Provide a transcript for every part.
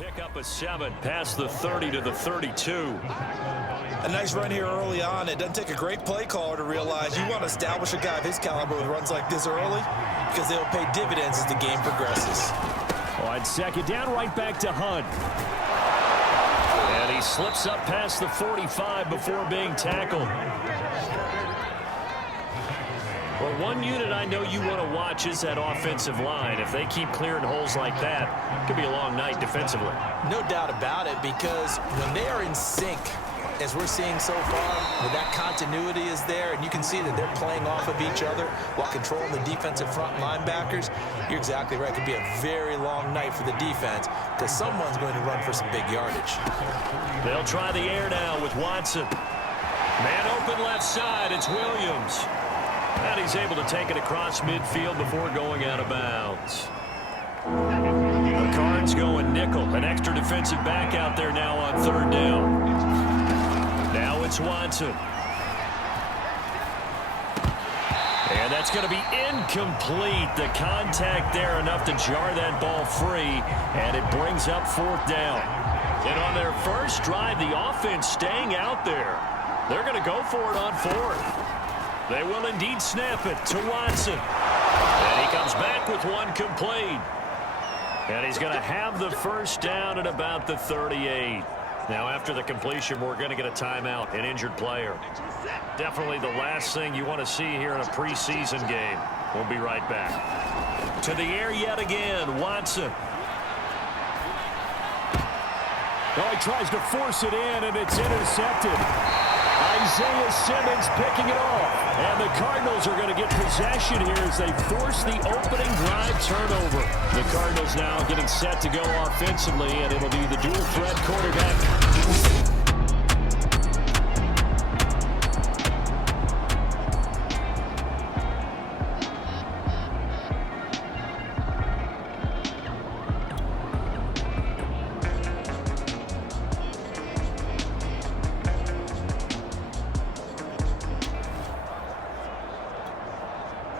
pick up a 7 past the 30 to the 32. A nice run here early on. It doesn't take a great play caller to realize you want to establish a guy of his caliber with runs like this early because they'll pay dividends as the game progresses. On second down, right back to Hunt. And he slips up past the 45 before being tackled. Well, one unit I know you want to watch is that offensive line. If they keep clearing holes like that, it could be a long night defensively. No doubt about it, because when they are in sync, as we're seeing so far, where that continuity is there, and you can see that they're playing off of each other while controlling the defensive front linebackers, you're exactly right. It could be a very long night for the defense because someone's going to run for some big yardage. They'll try the air now with Watson. Man open left side, it's Williams. And he's able to take it across midfield before going out of bounds. The Cards going nickel. An extra defensive back out there now on third down. Now it's Watson. And that's going to be incomplete. The contact there enough to jar that ball free. And it brings up fourth down. And on their first drive, the offense staying out there. They're going to go for it on fourth. They will indeed snap it to Watson. And he comes back with one complete. And he's going to have the first down at about the 38. Now, after the completion, we're going to get a timeout, an injured player. Definitely the last thing you want to see here in a preseason game. We'll be right back. To the air yet again, Watson. Oh, he tries to force it in, and it's intercepted. Isaiah Simmons picking it off. And the Cardinals are going to get possession here as they force the opening drive turnover. The Cardinals now getting set to go offensively, and it'll be the dual threat quarterback.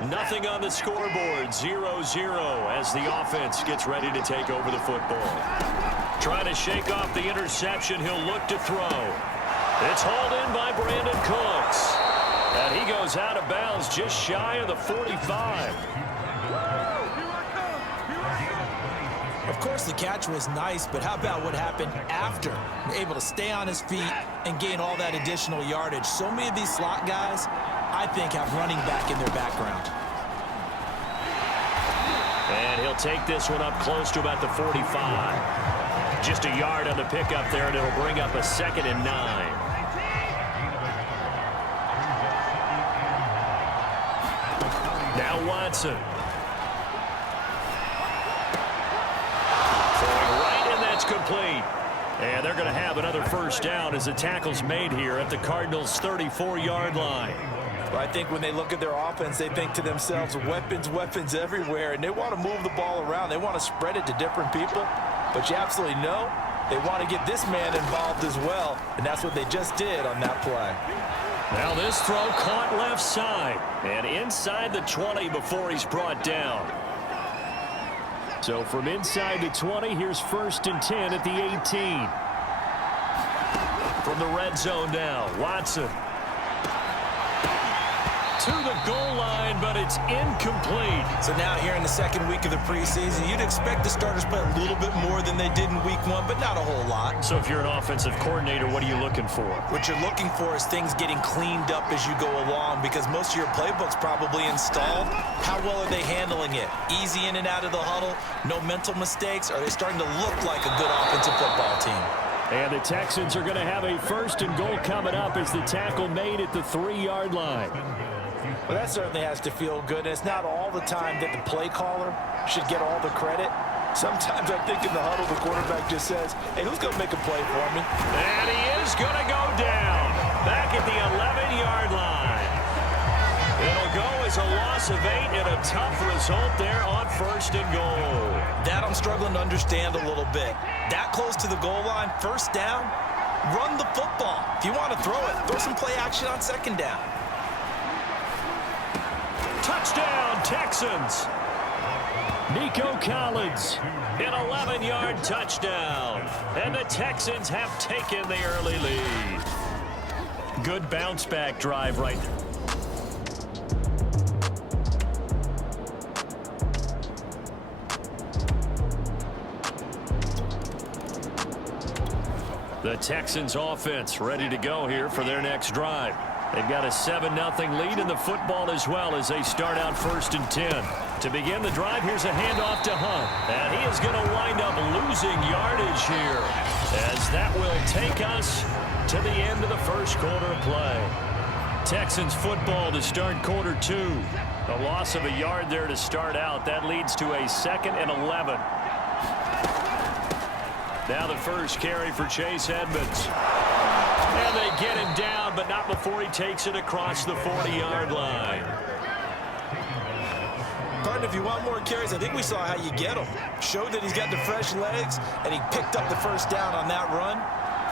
Nothing on the scoreboard, 0-0 as the offense gets ready to take over the football. Trying to shake off the interception, he'll look to throw. It's hauled in by Brandon Cooks. And he goes out of bounds just shy of the 45. Of course, the catch was nice, but how about what happened after? Able to stay on his feet and gain all that additional yardage. So many of these slot guys, I think, have running back in their background. And he'll take this one up close to about the 45. Just a yard on the pickup there, and it'll bring up a 2nd and 9. Now Watson. Throwing right, and that's complete. And they're going to have another first down as the tackle's made here at the Cardinals' 34-yard line. I think when they look at their offense, they think to themselves, weapons, weapons everywhere, and they want to move the ball around. They want to spread it to different people, but you absolutely know they want to get this man involved as well, and that's what they just did on that play. Now this throw caught left side and inside the 20 before he's brought down. So from inside the 20, here's 1st and 10 at the 18. From the red zone now, Watson. To the goal line, but it's incomplete. So now here in the second week of the preseason, you'd expect the starters play a little bit more than they did in week 1, but not a whole lot. So if you're an offensive coordinator, what are you looking for? What you're looking for is things getting cleaned up as you go along, because most of your playbook's probably installed. How well are they handling it? Easy in and out of the huddle? No mental mistakes? Are they starting to look like a good offensive football team? And the Texans are going to have a 1st and goal coming up as the tackle made at the 3-yard line. Well, that certainly has to feel good. And it's not all the time that the play caller should get all the credit. Sometimes I think in the huddle, the quarterback just says, hey, who's going to make a play for me? And he is going to go down back at the 11-yard line. It'll go as a loss of 8 and a tough result there on 1st and goal. That I'm struggling to understand a little bit. That close to the goal line, 1st down, run the football. If you want to throw it, throw some play action on 2nd down. Touchdown, Texans. Nico Collins. An 11-yard touchdown. And the Texans have taken the early lead. Good bounce-back drive right there. The Texans offense ready to go here for their next drive. They've got a 7-0 lead in the football as well as they start out 1st and 10. To begin the drive, here's a handoff to Hunt. And he is going to wind up losing yardage here as that will take us to the end of the first quarter of play. Texans football to start quarter 2. A loss of a yard there to start out. That leads to a 2nd and 11. Now the first carry for Chase Edmonds. And they get him down, but not before he takes it across the 40-yard line. Pardon, if you want more carries, I think we saw how you get him. Showed that he's got the fresh legs, and he picked up the first down on that run.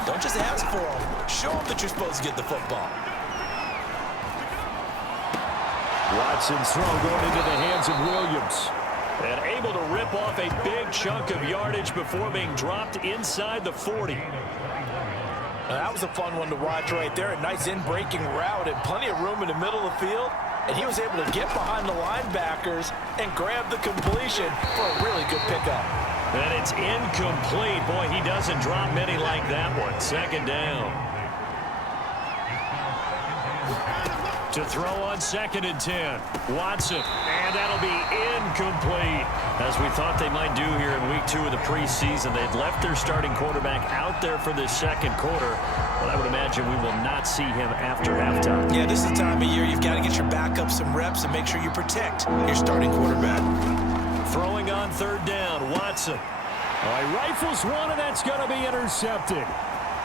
Don't just ask for him. Show him that you're supposed to get the football. Watson's throw going into the hands of Williams. And able to rip off a big chunk of yardage before being dropped inside the 40. That was a fun one to watch right there. A nice in-breaking route and plenty of room in the middle of the field. And he was able to get behind the linebackers and grab the completion for a really good pickup. And it's incomplete. Boy, he doesn't drop many like that one. 2nd down. To throw on 2nd and 10. Watson. And that'll be incomplete. As we thought they might do here in week 2 of the preseason. They've left their starting quarterback out there for this 2nd quarter. But I would imagine we will not see him after halftime. Yeah, this is the time of year you've got to get your backup some reps and make sure you protect your starting quarterback. Throwing on 3rd down. Watson. All right, rifles one, and that's going to be intercepted.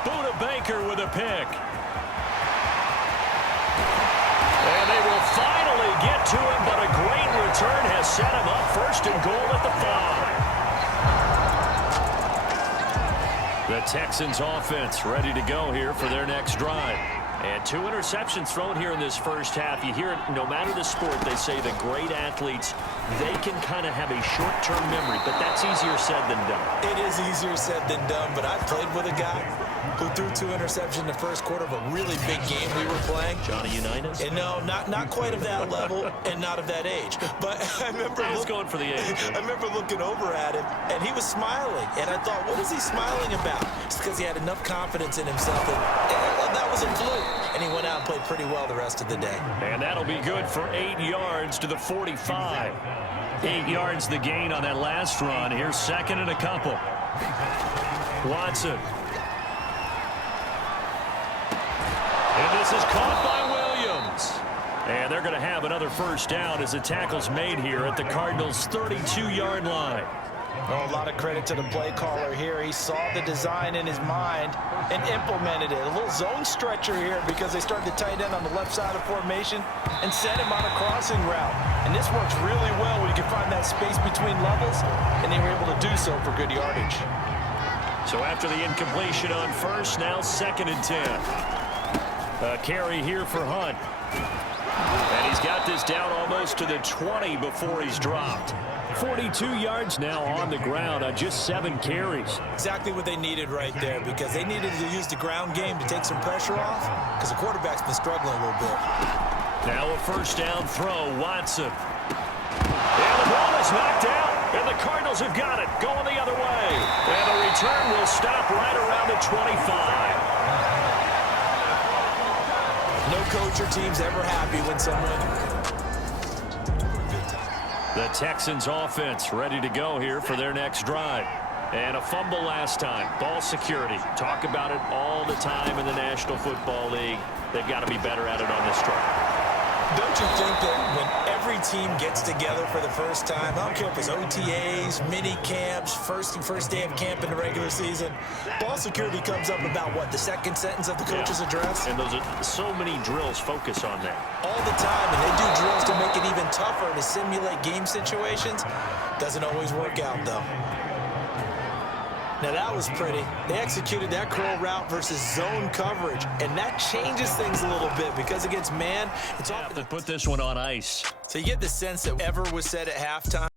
Buda Baker with a pick. And they will finally get to him, but a great return has set him up 1st and goal at the 5. The Texans offense ready to go here for their next drive. And 2 interceptions thrown here in this first half. You hear it, no matter the sport, they say the great athletes, they can kind of have a short-term memory, but that's easier said than done. It is easier said than done, but I played with a guy who threw 2 interceptions in the first quarter of a really big game we were playing. Johnny Unitas? And no, not quite of that level and not of that age. But I remember going for the age. I remember looking over at him, and he was smiling. And I thought, what is he smiling about? It's because he had enough confidence in himself that was a fluke. And he went out and played pretty well the rest of the day. And that'll be good for 8 yards to the 45. 8 yards the gain on that last run. Here's 2nd and a couple. Watson. And this is caught by Williams. And they're going to have another first down as the tackle's made here at the Cardinals' 32-yard line. Oh, a lot of credit to the play caller here. He saw the design in his mind and implemented it. A little zone stretcher here because they started the tight end on the left side of formation and sent him on a crossing route. And this works really well when you can find that space between levels, and they were able to do so for good yardage. So after the incompletion on 1st, now 2nd and 10. A carry here for Hunt. And he's got this down almost to the 20 before he's dropped. 42 yards now on the ground on just 7 carries. Exactly what they needed right there, because they needed to use the ground game to take some pressure off, because the quarterback's been struggling a little bit. Now a first down throw, Watson. And the ball is knocked out, and the Cardinals have got it, going the other way. And the return will stop right around the 25. No coach or team's ever happy when someone... The Texans offense ready to go here for their next drive. And a fumble last time. Ball security. Talk about it all the time in the National Football League. They've got to be better at it on this drive. Don't you think that when every team gets together for the first time, I don't care if it's OTAs, mini camps, first day of camp in the regular season, ball security comes up about what, the 2nd sentence of the coach's address? And those are so many drills focus on that. All the time, and they do drills to make it even tougher to simulate game situations. Doesn't always work out, though. Now, that was pretty. They executed that curl route versus zone coverage, and that changes things a little bit because against man, it's all... They put this one on ice. So you get the sense that whatever was said at halftime